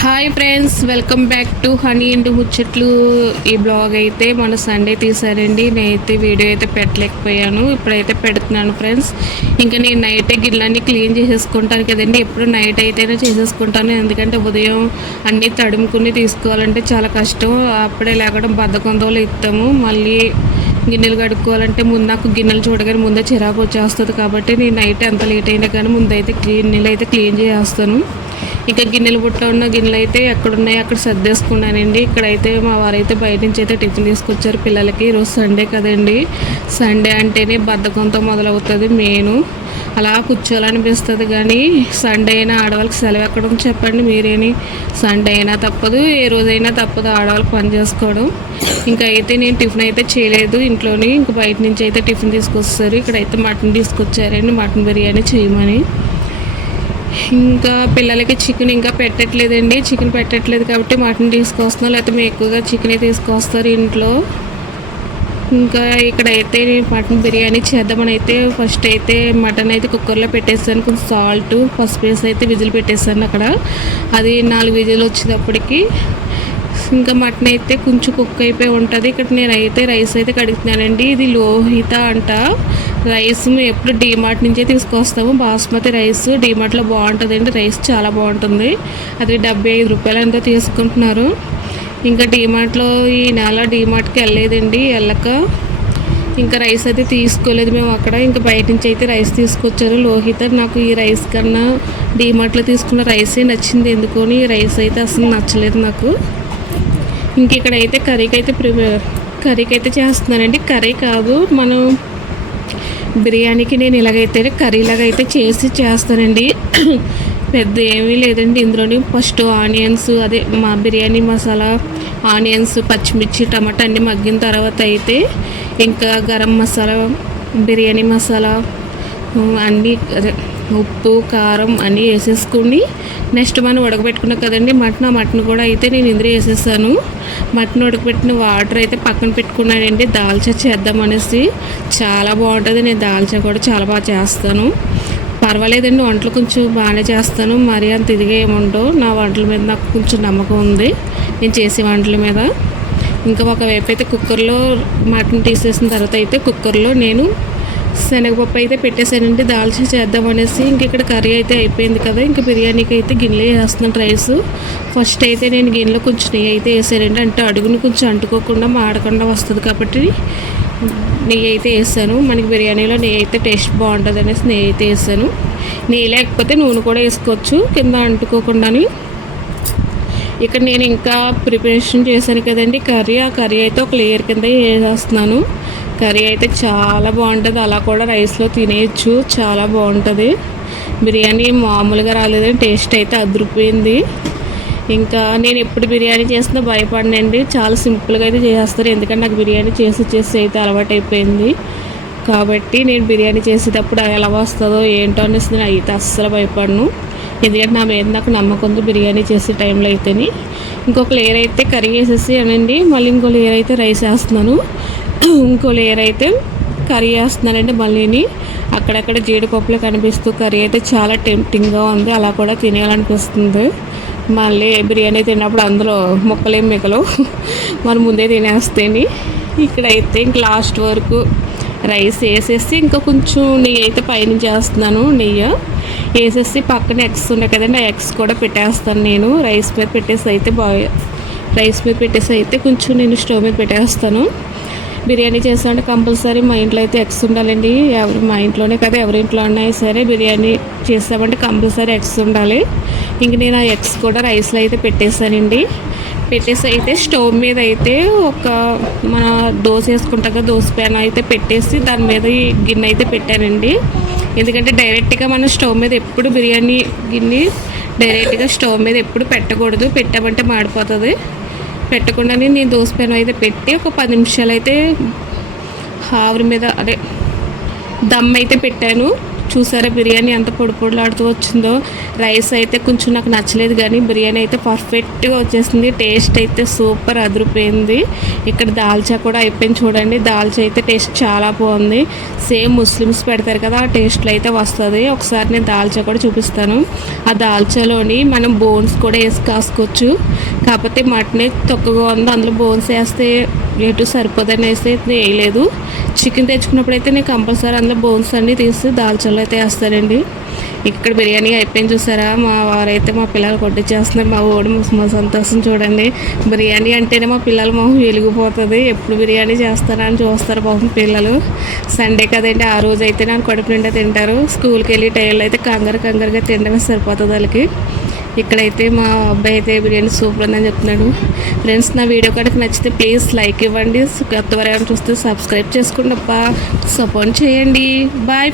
Hi friends welcome back to honey ఇంటి ముచ్చట్లు ఈ బ్లాగ్ అయితే మన సండే తీసారండి నేనైతే వీడియో అయితే పెట్టలేకపోయాను. ఇప్పుడైతే పెడుతున్నాను ఫ్రెండ్స్ ఇంకా నేను నైట్ గిన్నెలన్నీ క్లీన్ చేసేసుకుంటాను కదండి. ఎప్పుడు నైట్ అయితేనే చేసేసుకుంటాను. ఎందుకంటే ఉదయం అన్నీ తడుముకుని తీసుకోవాలంటే చాలా కష్టం. అప్పుడే లేకడం బద్దకొందో ఇస్తాము. మళ్ళీ గిన్నెలు కడుక్కోవాలంటే ముందు నాకు గిన్నెలు చూడగానే ముందే చిరాకు వచ్చేస్తుంది కాబట్టి నేను నైట్ ఎంత లేట్ అయినా కానీ ముందైతే క్లీన్ నీళ్ళు అయితే క్లీన్ చేస్తాను ఇక గిన్నెలు బుట్ట ఉన్న గిన్నెలు అయితే ఎక్కడ ఉన్నాయి? అక్కడ సర్దేసుకున్నానండి. ఇక్కడైతే మా వారైతే బయట నుంచి అయితే టిఫిన్ తీసుకొచ్చారు. పిల్లలకి ఈరోజు సండే కదండి. సండే అంటేనే బద్ధకంతో మొదలవుతుంది మెయిన్. అలా కూర్చోవాలనిపిస్తుంది కానీ సండే అయినా ఆడవాళ్ళకి సెలవు ఎక్కడం చెప్పండి మీరేని? సండే అయినా తప్పదు ఏ రోజైనా తప్పదు ఆడవాళ్ళకి పని చేసుకోవడం. ఇంకా అయితే నేను టిఫిన్ అయితే చేయలేదు. ఇంట్లోని ఇంకా బయట నుంచి అయితే టిఫిన్ తీసుకొస్తారు. ఇక్కడైతే మటన్ తీసుకొచ్చారండి. మటన్ బిర్యానీ చేయమని. ఇంకా పిల్లలకి చికెన్ ఇంకా పెట్టట్లేదండి. చికెన్ పెట్టట్లేదు కాబట్టి మటన్ తీసుకొస్తున్నాం. లేకపోతే మేము ఎక్కువగా చికెనే తీసుకొస్తారు ఇంట్లో. ఇంకా ఇక్కడైతే నేను మటన్ బిర్యానీ చేద్దామని అయితే ఫస్ట్ అయితే మటన్ అయితే కుక్కర్లో పెట్టేసాను. కొంచెం సాల్ట్ పసుపు వేసి అయితే విజిల్ పెట్టేసాను అక్కడ. అది నాలుగు విజిల్ వచ్చేటప్పటికి ఇంకా మటన్ అయితే కొంచెం కుక్ అయిపోయి ఉంటుంది. ఇక్కడ నేను అయితే రైస్ అయితే కడుగుతున్నానండి. ఇది లోహిత అంట. రైస్ మేము ఎప్పుడు డీమార్ట్ నుంచే తీసుకొస్తాము. బాస్మతి రైస్ డీమార్ట్లో బాగుంటుందండి. రైస్ చాలా బాగుంటుంది. అది డెబ్బై ఐదు రూపాయలు అంతా తీసుకుంటున్నారు. ఇంకా డీమార్ట్లో ఈ నెల డీమార్ట్కి వెళ్ళలేదండి వెళ్ళక. ఇంకా రైస్ అయితే తీసుకోలేదు మేము అక్కడ. ఇంకా బయట నుంచి అయితే రైస్ తీసుకొచ్చారు. లోహిత నాకు ఈ రైస్ కన్నా డీమార్ట్లో తీసుకున్న రైసే నచ్చింది. ఎందుకని? ఈ రైస్ అయితే అసలు నచ్చలేదు నాకు. ఇంక ఇక్కడ అయితే కర్రీకి అయితే ప్రిపేర్ కర్రీకి అయితే చేస్తున్నానండి. కర్రీ కాదు మనం బిర్యానీకి నేను ఇలాగైతే కర్రీలాగా అయితే చేసి చేస్తానండి. పెద్ద ఏమీ లేదండి. ఇందులోని ఫస్ట్ ఆనియన్స్ అదే మా బిర్యానీ మసాలా ఆనియన్స్ పచ్చిమిర్చి టమాటా అన్నీ మగ్గిన తర్వాత అయితే ఇంకా గరం మసాలా బిర్యానీ మసాలా అన్నీ అదే ఉప్పు కారం అన్నీ వేసేసుకుని నెక్స్ట్ మనం ఉడకబెట్టుకున్నాం కదండి మటన్. ఆ మటన్ కూడా అయితే నేను ఇందులో వేసేసాను. మటన్ ఉడకబెట్టిన వాటర్ అయితే పక్కన పెట్టుకున్నానండి. దాల్చా చేద్దాం అనేసి చాలా బాగుంటుంది. నేను దాల్చా కూడా చాలా బాగా చేస్తాను. పర్వాలేదండి వంటలు కొంచెం బాగానే చేస్తాను. మరీ అంత ఇదిగా ఏముండవు. నా వంటల మీద నాకు కొంచెం నమ్మకం ఉంది. నేను చేసే వంటల మీద. ఇంకా ఒకవైపు అయితే కుక్కర్లో మటన్ తీసేసిన తర్వాత అయితే కుక్కర్లో నేను శనగపప్పు అయితే పెట్టేశానండి దాల్చి చేద్దాం అనేసి ఇంక ఇక్కడ కర్రీ అయితే అయిపోయింది కదా ఇంకా బిర్యానీకి అయితే గిన్నెలో వేస్తున్నాను రైస్. ఫస్ట్ అయితే నేను గిన్నెలో కొంచెం నెయ్యి అయితే వేసానండి అంటే అడుగుని కొంచెం అంటుకోకుండా మాడకుండా వస్తుంది కాబట్టి నెయ్యి అయితే వేసాను. మనకి బిర్యానీలో నెయ్యి అయితే టేస్ట్ బాగుంటుంది అనేసి నెయ్యి అయితే వేసాను. నెయ్యి లేకపోతే నూనె కూడా వేసుకోవచ్చు కింద అంటుకోకుండాని. ఇక్కడ నేను ఇంకా ప్రిపరేషన్ చేశాను కదండి కర్రీ. ఆ కర్రీ అయితే ఒక లేయర్ కింద వేసేస్తున్నాను. కర్రీ అయితే చాలా బాగుంటుంది. అలా కూడా రైస్లో తినేయచ్చు. చాలా బాగుంటుంది. బిర్యానీ మామూలుగా రాలేదని టేస్ట్ అయితే అదిరిపోయింది. ఇంకా నేను ఎప్పుడు బిర్యానీ చేసినా భయపడినండి. చాలా సింపుల్గా అయితే చేసేస్తారు. ఎందుకంటే నాకు బిర్యానీ చేసి చేసి అయితే అలవాటు అయిపోయింది కాబట్టి నేను బిర్యానీ చేసేటప్పుడు ఎలా వస్తుందో ఏంటో అనేసి నేను అయితే అస్సలు భయపడను. ఎందుకంటే నా మీద నాకు నమ్మకం ఉంది బిర్యానీ చేసే టైంలో అయితేని. ఇంకొక లేయర్ అయితే కర్రీ వేసేసి అనండి. మళ్ళీ ఇంకో లేయర్ అయితే రైస్ వేస్తున్నాను. ఇంకో లేయర్ అయితే కర్రీ వేస్తున్నానండి మళ్ళీని. అక్కడక్కడ జీడిపప్పులు కనిపిస్తూ కర్రీ అయితే చాలా టెంప్టింగ్గా ఉంది. అలా కూడా తినేయాలనిపిస్తుంది. మళ్ళీ బిర్యానీ తిన్నప్పుడు అందులో ముక్కలేం మిగలవు. మనం ముందే తినేస్తేని. ఇక్కడైతే ఇంక లాస్ట్ వరకు రైస్ వేసేసి ఇంకా కొంచెం నెయ్యి అయితే పైన చేస్తున్నాను నెయ్యి. వేసేసి పక్కన ఎగ్స్ ఉన్నాయి కదండి ఆ ఎగ్స్ కూడా పెట్టేస్తాను నేను. రైస్ మీద పెట్టేసి అయితే బాయ్ రైస్ మీద పెట్టేసి అయితే కొంచెం నేను స్టవ్ మీద పెట్టేస్తాను. బిర్యానీ చేసామంటే కంపల్సరీ మా ఇంట్లో అయితే ఎగ్స్ ఉండాలండి. ఎవరు మా ఇంట్లోనే కదా ఎవరి ఇంట్లో అన్నా సరే బిర్యానీ చేస్తామంటే కంపల్సరీ ఎగ్స్ ఉండాలి. ఇంక నేను ఆ ఎగ్స్ కూడా రైస్లో అయితే పెట్టేశానండి పెట్టేసి అయితే స్టవ్ మీద అయితే ఒక మన దోశ వేసుకుంటాం కదా దోశ ప్యాన్ అయితే పెట్టేసి దాని మీద ఈ గిన్నె అయితే పెట్టానండి. ఎందుకంటే డైరెక్ట్గా మనం స్టవ్ మీద ఎప్పుడు బిర్యానీ గిన్నె డైరెక్ట్గా స్టవ్ మీద ఎప్పుడు పెట్టకూడదు. పెట్టామంటే మాడిపోతుంది. పెట్టకుండానే నేను దోశ పెనం అయితే పెట్టి ఒక పది నిమిషాలు అయితే ఆవిరి మీద అదే దమ్ అయితే పెట్టాను. చూసారా బిర్యానీ ఎంత పొడి పొడిలాడుతూ వచ్చిందో. రైస్ అయితే కొంచెం నాకు నచ్చలేదు కానీ బిర్యానీ అయితే పర్ఫెక్ట్గా వచ్చేసింది. టేస్ట్ అయితే సూపర్ అదిరిపోయింది. ఇక్కడ దాల్చా కూడా అయిపోయింది చూడండి. దాల్చా అయితే టేస్ట్ చాలా బాగుంది. సేమ్ ముస్లిమ్స్ పెడతారు కదా ఆ టేస్ట్లో అయితే వస్తుంది. ఒకసారి నేను దాల్చా కూడా చూపిస్తాను. ఆ దాల్చాలోని మనం బోన్స్ కూడా వేసి కాసుకోవచ్చు. కాకపోతే మటనే తొక్కగా ఉంది. అందులో బోన్స్ వేస్తే రేటు సరిపోదని వేసి వేయలేదు. చికెన్ తెచ్చుకున్నప్పుడు అయితే నేను కంపల్సరీ అందులో బోన్స్ అన్నీ తీసి దాల్చాలో అయితే వేస్తానండి. ఇక్కడ బిర్యానీ అయిపోయింది చూసారా? మా వారైతే మా పిల్లలు కొట్టించేస్తున్నారు మా ఓడి మా సంతోషం చూడండి. బిర్యానీ అంటేనే మా పిల్లల మొహం వెలిగిపోతుంది. ఎప్పుడు బిర్యానీ చేస్తారా అని చూస్తారు పాపం పిల్లలు. సండే కదండి ఆ రోజు అయితే నాకు కడుపు నిండా తింటారు. స్కూల్కి వెళ్ళి టైంలో అయితే కంగారు కంగారుగా తినడమే సరిపోతుంది వాళ్ళకి. ఇక్కడైతే మా అబ్బాయి అయితే బిర్యానీ సూపర్ ఉందని చెప్తున్నాడు. ఫ్రెండ్స్ నా వీడియో కనుక నచ్చితే ప్లీజ్ లైక్ ఇవ్వండి. కొత్త వరకు చూస్తే సబ్స్క్రైబ్ చేసుకోండి అప్ప సపోర్ట్ చేయండి. బాయ్